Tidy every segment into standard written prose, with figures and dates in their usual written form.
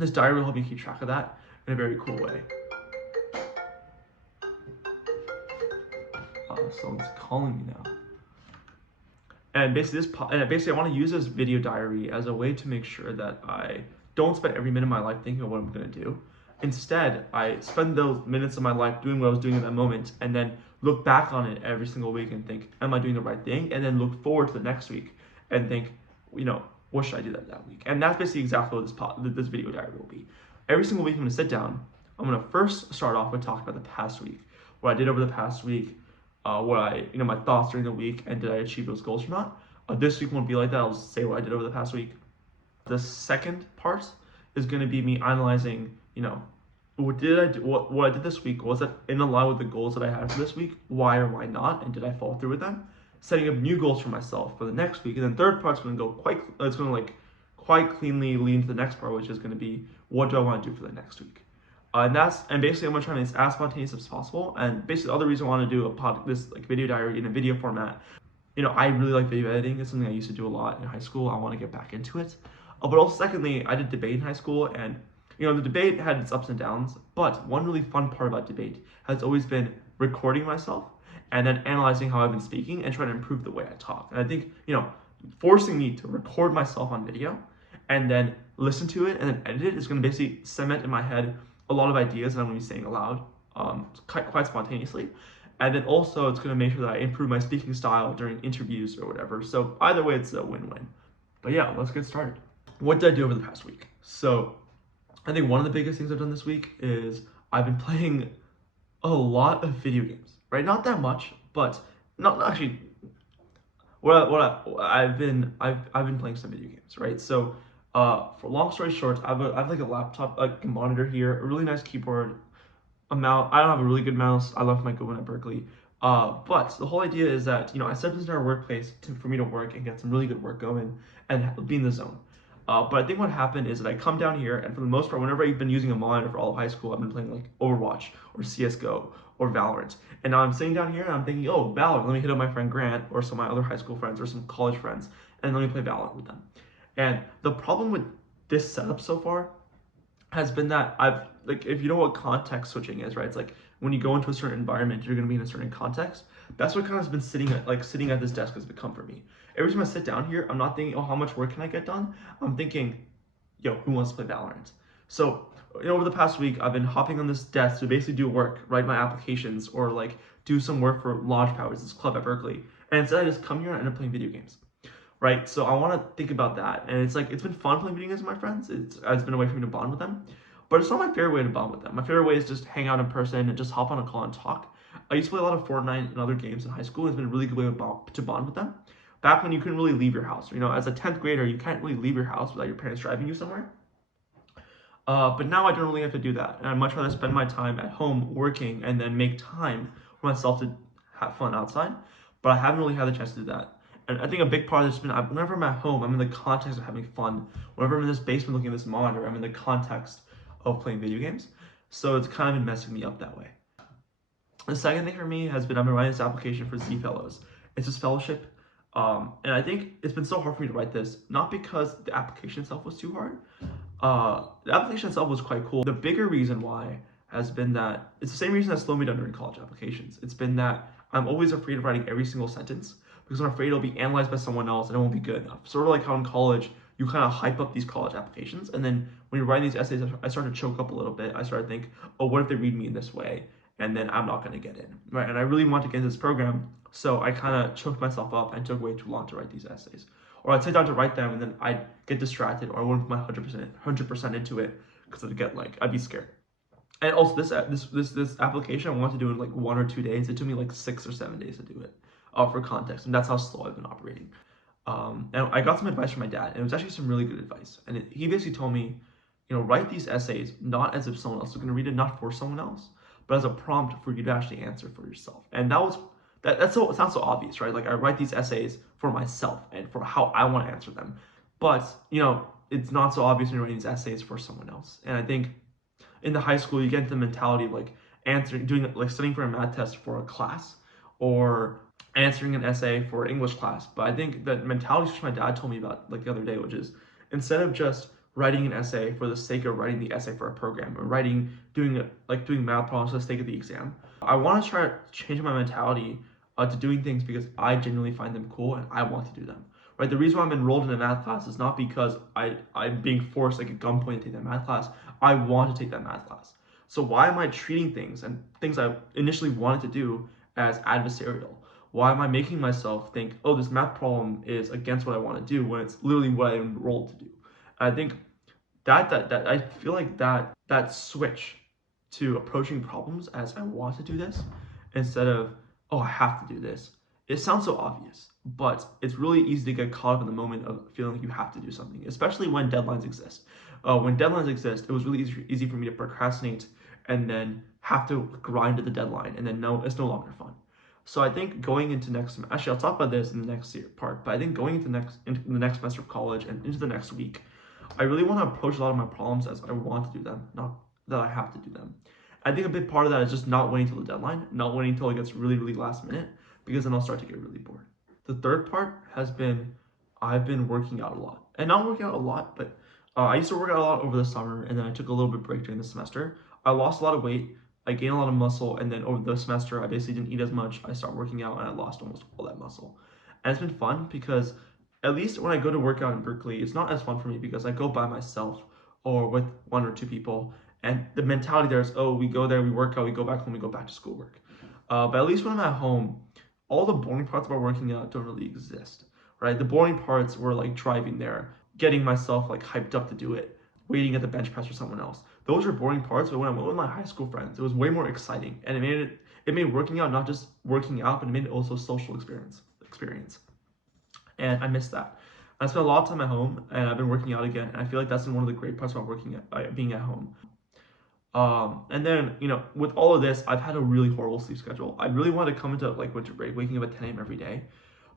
This diary will help me keep track of that in a very cool way. Someone's calling me now. And basically, I want to use this video diary as a way to make sure that I don't spend every minute of my life thinking of what I'm going to do. Instead, I spend those minutes of my life doing what I was doing at that moment, and then look back on it every single week and think, am I doing the right thing? And then look forward to the next week and think, what should I do that week? And that's basically exactly what this video diary will be. Every single week, I'm going to sit down. I'm going to first start off with talking about the past week, what I did over the past week, my thoughts during the week, and did I achieve those goals or not. This week won't be like that. I'll just say what I did over the past week. The second part is going to be me analyzing, what did I do, what I did this week. Was that in line with the goals that I had for this week? Why or why not? And did I follow through with them? Setting up new goals for myself for the next week. And then third part's going to go quite cleanly lead into the next part, which is going to be, what do I want to do for the next week? And basically I'm gonna try to be as spontaneous as possible. And basically the other reason I want to do this video diary in a video format, I really like video editing. It's something I used to do a lot in high school. I want to get back into it. But also secondly, I did debate in high school, and the debate had its ups and downs. But one really fun part about debate has always been recording myself and then analyzing how I've been speaking and trying to improve the way I talk. And I think forcing me to record myself on video and then listen to it and then edit it is going to basically cement in my head a lot of ideas that I'm going to be saying aloud quite spontaneously. And then also it's going to make sure that I improve my speaking style during interviews or whatever. So either way, it's a win-win. But yeah, let's get started. What did I do over the past week? So I think one of the biggest things I've done this week is I've been playing a lot of video games, right? Not that much, but not actually. I've been playing some video games, right? So for long story short, I have like a laptop, like a monitor here, a really nice keyboard, a mouse. I don't have a really good mouse. I left my good one at Berkeley. But the whole idea is that I set this entire workplace for me to work and get some really good work going and be in the zone. But I think what happened is that I come down here, and for the most part, whenever I've been using a monitor for all of high school, I've been playing like Overwatch or CS:GO or Valorant. And now I'm sitting down here and I'm thinking, oh, Valorant, let me hit up my friend Grant or some of my other high school friends or some college friends, and let me play Valorant with them. And the problem with this setup so far has been that if you know what context switching is, right? It's like when you go into a certain environment, you're going to be in a certain context. That's what kind of has been sitting at this desk has become for me. Every time I sit down here, I'm not thinking, oh, how much work can I get done? I'm thinking, yo, who wants to play Valorant? So over the past week, I've been hopping on this desk to basically do work, write my applications, or like do some work for Launchpad, which is this club at Berkeley. And instead I just come here and end up playing video games. Right, so I want to think about that, and it's been fun playing video games with my friends. It's been a way for me to bond with them, but it's not my favorite way to bond with them. My favorite way is just hang out in person and just hop on a call and talk. I used to play a lot of Fortnite and other games in high school. It's been a really good way to bond with them. Back when you couldn't really leave your house, as a 10th grader, you can't really leave your house without your parents driving you somewhere. But now I don't really have to do that, and I'd much rather spend my time at home working and then make time for myself to have fun outside. But I haven't really had the chance to do that. And I think a big part of this has been whenever I'm at home, I'm in the context of having fun. Whenever I'm in this basement looking at this monitor, I'm in the context of playing video games. So it's kind of been messing me up that way. The second thing for me has been I've been writing this application for Z Fellows. It's this fellowship. And I think it's been so hard for me to write this, not because the application itself was too hard. The application itself was quite cool. The bigger reason why has been that it's the same reason that slowed me down during college applications. It's been that I'm always afraid of writing every single sentence because I'm afraid it'll be analyzed by someone else and it won't be good enough. Sort of like how in college, you kind of hype up these college applications. And then when you're writing these essays, I started to choke up a little bit. I started to think, oh, what if they read me in this way? And then I'm not going to get in, right? And I really want to get into this program. So I kind of choked myself up and took way too long to write these essays. Or I'd sit down to write them and then I'd get distracted or I wouldn't put my 100% into it because I'd be scared. And also this application I wanted to do in like 1 or 2 days. It took me like 6 or 7 days to do it. For context, and that's how slow I've been operating. And I got some advice from my dad, and it was actually some really good advice. And he basically told me, write these essays not as if someone else was going to read it, not for someone else, but as a prompt for you to actually answer for yourself. And it sounds so obvious, right? Like I write these essays for myself and for how I want to answer them, but it's not so obvious when you're writing these essays for someone else. And I think in the high school you get into the mentality of like studying for a math test for a class or answering an essay for English class. But I think that mentality which my dad told me about like the other day, which is instead of just writing an essay for the sake of writing the essay for a program, or doing math problems for the sake of the exam. I want to try to change my mentality to doing things because I genuinely find them cool and I want to do them. Right? The reason why I'm enrolled in a math class is not because I'm being forced like at gunpoint to take that math class. I want to take that math class. So why am I treating things and things I initially wanted to do as adversarial? Why am I making myself think, oh, this math problem is against what I want to do when it's literally what I enrolled to do? I think that I feel like that switch to approaching problems as I want to do this instead of, oh, I have to do this. It sounds so obvious, but it's really easy to get caught up in the moment of feeling like you have to do something, especially when deadlines exist. When deadlines exist, it was really easy for me to procrastinate and then have to grind to the deadline, and then no, it's no longer fun. So I think going into actually I'll talk about this in the next part, but I think going into the next semester of college and into the next week, I really want to approach a lot of my problems as I want to do them, not that I have to do them. I think a big part of that is just not waiting till the deadline, not waiting until it gets really, really last minute, because then I'll start to get really bored. The third part has been I've been working out a lot. And not working out a lot, but I used to work out a lot over the summer, and then I took a little bit break during the semester. I lost a lot of weight, I gained a lot of muscle, and then over the semester, I basically didn't eat as much. I started working out, and I lost almost all that muscle. And it's been fun because at least when I go to work out in Berkeley, it's not as fun for me because I go by myself or with one or two people. And the mentality there is, oh, we go there, we work out, we go back home, we go back to schoolwork. But at least when I'm at home, all the boring parts about working out don't really exist, right? The boring parts were like driving there, getting myself like hyped up to do it, waiting at the bench press for someone else. Those are boring parts, but when I went with my high school friends, it was way more exciting, and it made working out not just working out, but it made it also a social experience. And I miss that. I spent a lot of time at home, and I've been working out again, and I feel like that's been one of the great parts about being at home. And then, with all of this, I've had a really horrible sleep schedule. I really wanted to come into like winter break, waking up at 10 a.m. every day,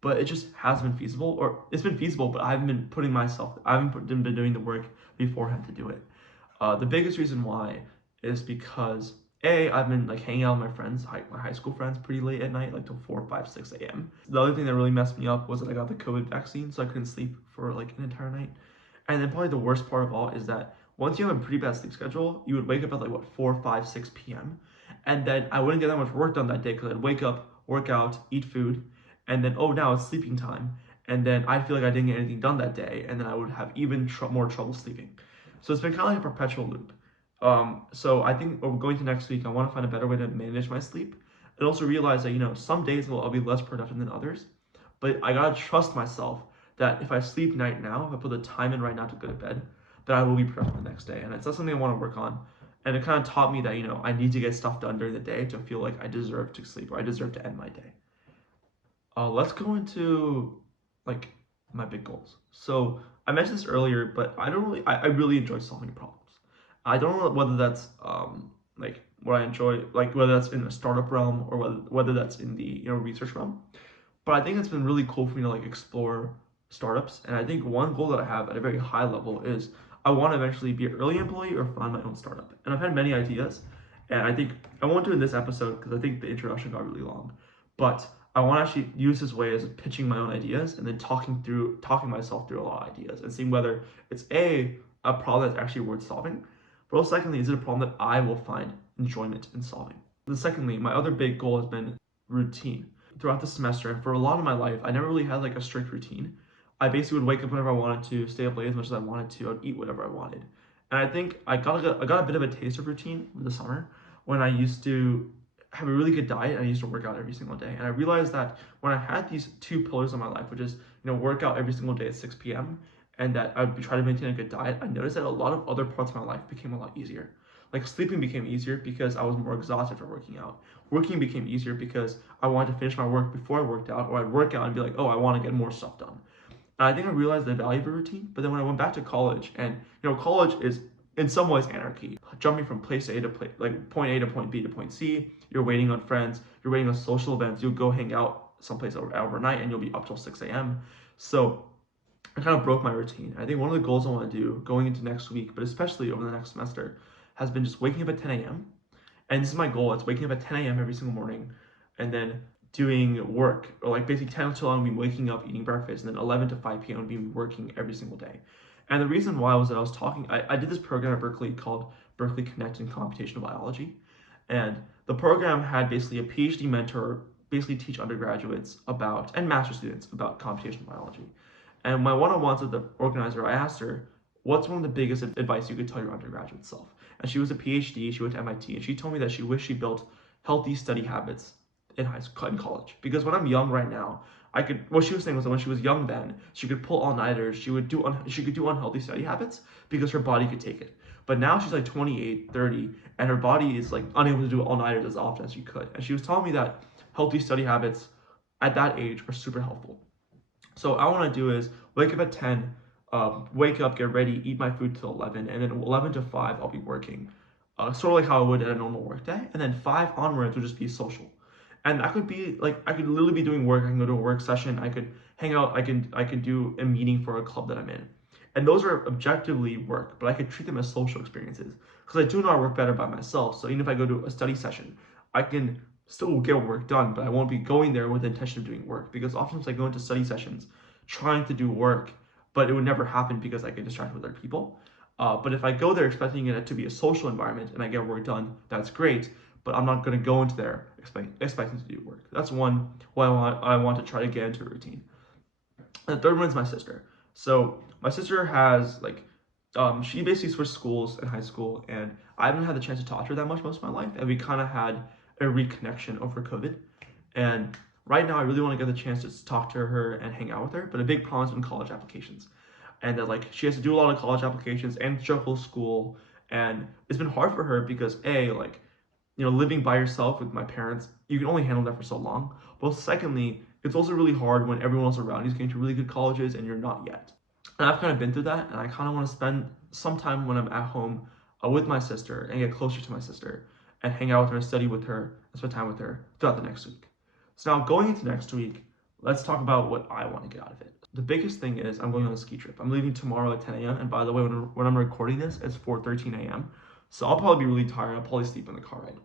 but it just hasn't been feasible. Or it's been feasible, but I haven't been doing the work beforehand to do it. The biggest reason why is because I've been like hanging out with my friends, my high school friends, pretty late at night, like till 4, 5, 6 a.m. The other thing that really messed me up was that I got the COVID vaccine, so I couldn't sleep for like an entire night. And then probably the worst part of all is that once you have a pretty bad sleep schedule, you would wake up at like what 4, 5, 6 p.m. And then I wouldn't get that much work done that day because I'd wake up, work out, eat food, and then now it's sleeping time. And then I'd feel like I didn't get anything done that day, and then I would have even more trouble sleeping. So it's been kind of like a perpetual loop. So I think going to next week, I want to find a better way to manage my sleep, and also realize that some days I'll be less productive than others, but I gotta trust myself that if I sleep night now, if I put the time in right now to go to bed, that I will be productive the next day, and that's something I want to work on. And it kind of taught me that I need to get stuff done during the day to feel like I deserve to sleep or I deserve to end my day. Let's go into like my big goals. So I mentioned this earlier, but I really enjoy solving problems. I don't know whether that's like what I enjoy, like whether that's in the startup realm or whether that's in the research realm. But I think it's been really cool for me to like explore startups. And I think one goal that I have at a very high level is I want to eventually be an early employee or find my own startup. And I've had many ideas, and I think I won't do it in this episode because I think the introduction got really long. But I want to actually use this way as pitching my own ideas and then talking myself through a lot of ideas and seeing whether it's a problem that's actually worth solving, but also secondly, is it a problem that I will find enjoyment in solving? And secondly, my other big goal has been routine. Throughout the semester and for a lot of my life, I never really had like a strict routine. I basically would wake up whenever I wanted to, stay up late as much as I wanted to, I'd eat whatever I wanted. And I think I got a bit of a taste of routine over the summer when I used to have a really good diet and I used to work out every single day. And I realized that when I had these two pillars of my life, which is work out every single day at 6 p.m. and that I would try to maintain a good diet, I noticed that a lot of other parts of my life became a lot easier. Like sleeping became easier because I was more exhausted for working out. Working became easier because I wanted to finish my work before I worked out, or I'd work out and be like, oh, I want to get more stuff done. And I think I realized the value of a routine. But then when I went back to college, and college is in some ways anarchy, jumping from place A to point A to point B to point C. You're waiting on friends, you're waiting on social events. You'll go hang out someplace overnight, and you'll be up till 6 a.m. So I kind of broke my routine. I think one of the goals I want to do going into next week, but especially over the next semester, has been just waking up at 10 a.m. And this is my goal. It's waking up at 10 a.m. every single morning and then doing work, or like basically 10 to 11 be waking up, eating breakfast, and then 11 to 5 p.m. be working every single day. And the reason why was that I did this program at Berkeley called Berkeley Connect in Computational Biology. And the program had basically a PhD mentor basically teach undergraduates about, and master students about computational biology. And my one-on-ones with the organizer, I asked her, what's one of the biggest advice you could tell your undergraduate self? And she was a PhD, she went to MIT, and she told me that she wished she built healthy study habits in high school, in college. Because when I'm young right now, what she was saying was that when she was young then, she could pull all-nighters, she could do unhealthy study habits because her body could take it. But now she's like 28, 30, and her body is like unable to do all-nighters as often as she could. And she was telling me that healthy study habits at that age are super helpful. So what I want to do is wake up at 10, wake up, get ready, eat my food till 11, and then 11 to 5 I'll be working, sort of like how I would at a normal work day. And then 5 onwards will just be social. And that could be like I could literally be doing work. I can go to a work session. I could hang out. I could do a meeting for a club that I'm in, and those are objectively work. But I could treat them as social experiences because I do know I work better by myself. So even if I go to a study session, I can still get work done, but I won't be going there with the intention of doing work because oftentimes I go into study sessions trying to do work, but it would never happen because I get distracted with other people. But if I go there expecting it to be a social environment and I get work done, that's great. But I'm not going to go into there expecting to do work. That's one why I want to try to get into a routine. And the third one is my sister. So my sister has she basically switched schools in high school, and I haven't had the chance to talk to her that much most of my life, and we kind of had a reconnection over COVID. And right now, I really want to get the chance to talk to her and hang out with her. But a big problem has been college applications, and that she has to do a lot of college applications and juggle school, and it's been hard for her because living by yourself with my parents, you can only handle that for so long. But secondly, it's also really hard when everyone else around you is getting to really good colleges and you're not yet. And I've kind of been through that, and I kind of want to spend some time when I'm at home with my sister and get closer to my sister and hang out with her, study with her, and spend time with her throughout the next week. So now going into next week, let's talk about what I want to get out of it. The biggest thing is I'm going on a ski trip. I'm leaving tomorrow at 10 a.m. And by the way, when I'm recording this, it's 4:13 a.m. So I'll probably be really tired. I'll probably sleep in the car ride.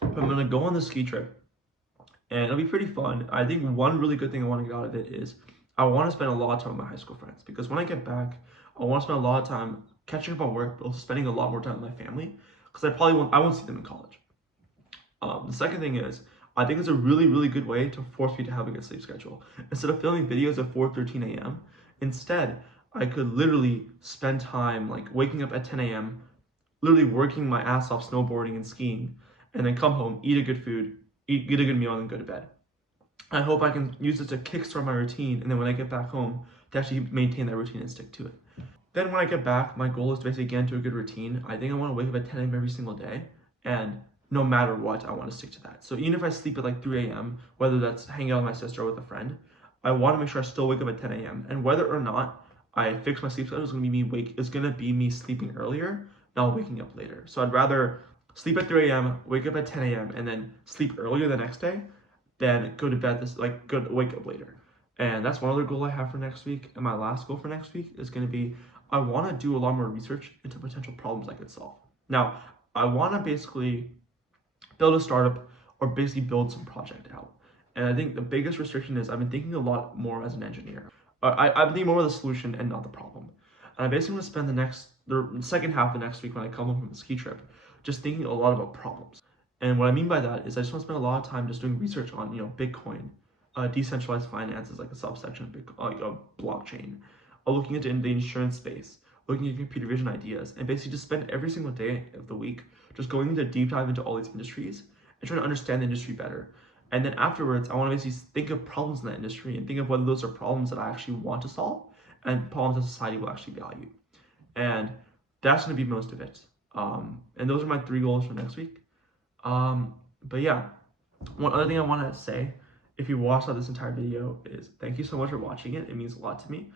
But I'm gonna go on the ski trip, and it'll be pretty fun. I think one really good thing I want to get out of it is I want to spend a lot of time with my high school friends because when I get back, I want to spend a lot of time catching up on work, but also spending a lot more time with my family because I won't see them in college. The second thing is I think it's a really, really good way to force me to have a good sleep schedule. Instead of filming videos at 4:13 a.m., instead I could literally spend time waking up at 10 a.m., literally working my ass off snowboarding and skiing, and then come home, eat a good food, get a good meal, and then go to bed. I hope I can use it to kickstart my routine, and then when I get back home, to actually maintain that routine and stick to it. Then when I get back, my goal is to basically get into a good routine. I think I want to wake up at 10 a.m. every single day, and no matter what, I want to stick to that. So even if I sleep at 3 a.m., whether that's hanging out with my sister or with a friend, I want to make sure I still wake up at 10 a.m. And whether or not I fix my sleep schedule, it's gonna be me sleeping earlier, not waking up later. So I'd rather sleep at 3 a.m., wake up at 10 a.m., and then sleep earlier the next day than go to bed wake up later. And that's one other goal I have for next week. And my last goal for next week is going to be I want to do a lot more research into potential problems I could solve. Now, I want to basically build a startup or basically build some project out. And I think the biggest restriction is I've been thinking a lot more as an engineer. I've been thinking more of the solution and not the problem. And I basically want to spend the second half of next week when I come home from the ski trip just thinking a lot about problems. And what I mean by that is I just want to spend a lot of time just doing research on, Bitcoin, decentralized finance is like a subsection of a blockchain, looking into the insurance space, looking at computer vision ideas, and basically just spend every single day of the week just going into deep dive into all these industries and trying to understand the industry better. And then afterwards, I want to basically think of problems in that industry and think of whether those are problems that I actually want to solve and problems that society will actually value. And that's going to be most of it. And those are my 3 goals for next week. But yeah, one other thing I want to say, if you watched out this entire video, is thank you so much for watching it. It means a lot to me.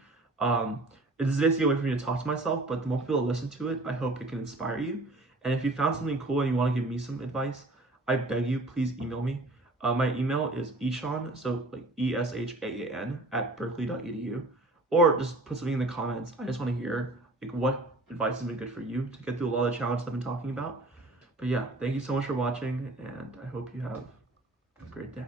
It is basically a way for me to talk to myself, but the more people listen to it, I hope it can inspire you. And if you found something cool and you want to give me some advice, I beg you, please email me. My email is eshaan, so ESHAAN @berkeley.edu, or just put something in the comments. I just want to hear what advice has been good for you to get through a lot of the challenges I've been talking about. But yeah, thank you so much for watching, and I hope you have a great day.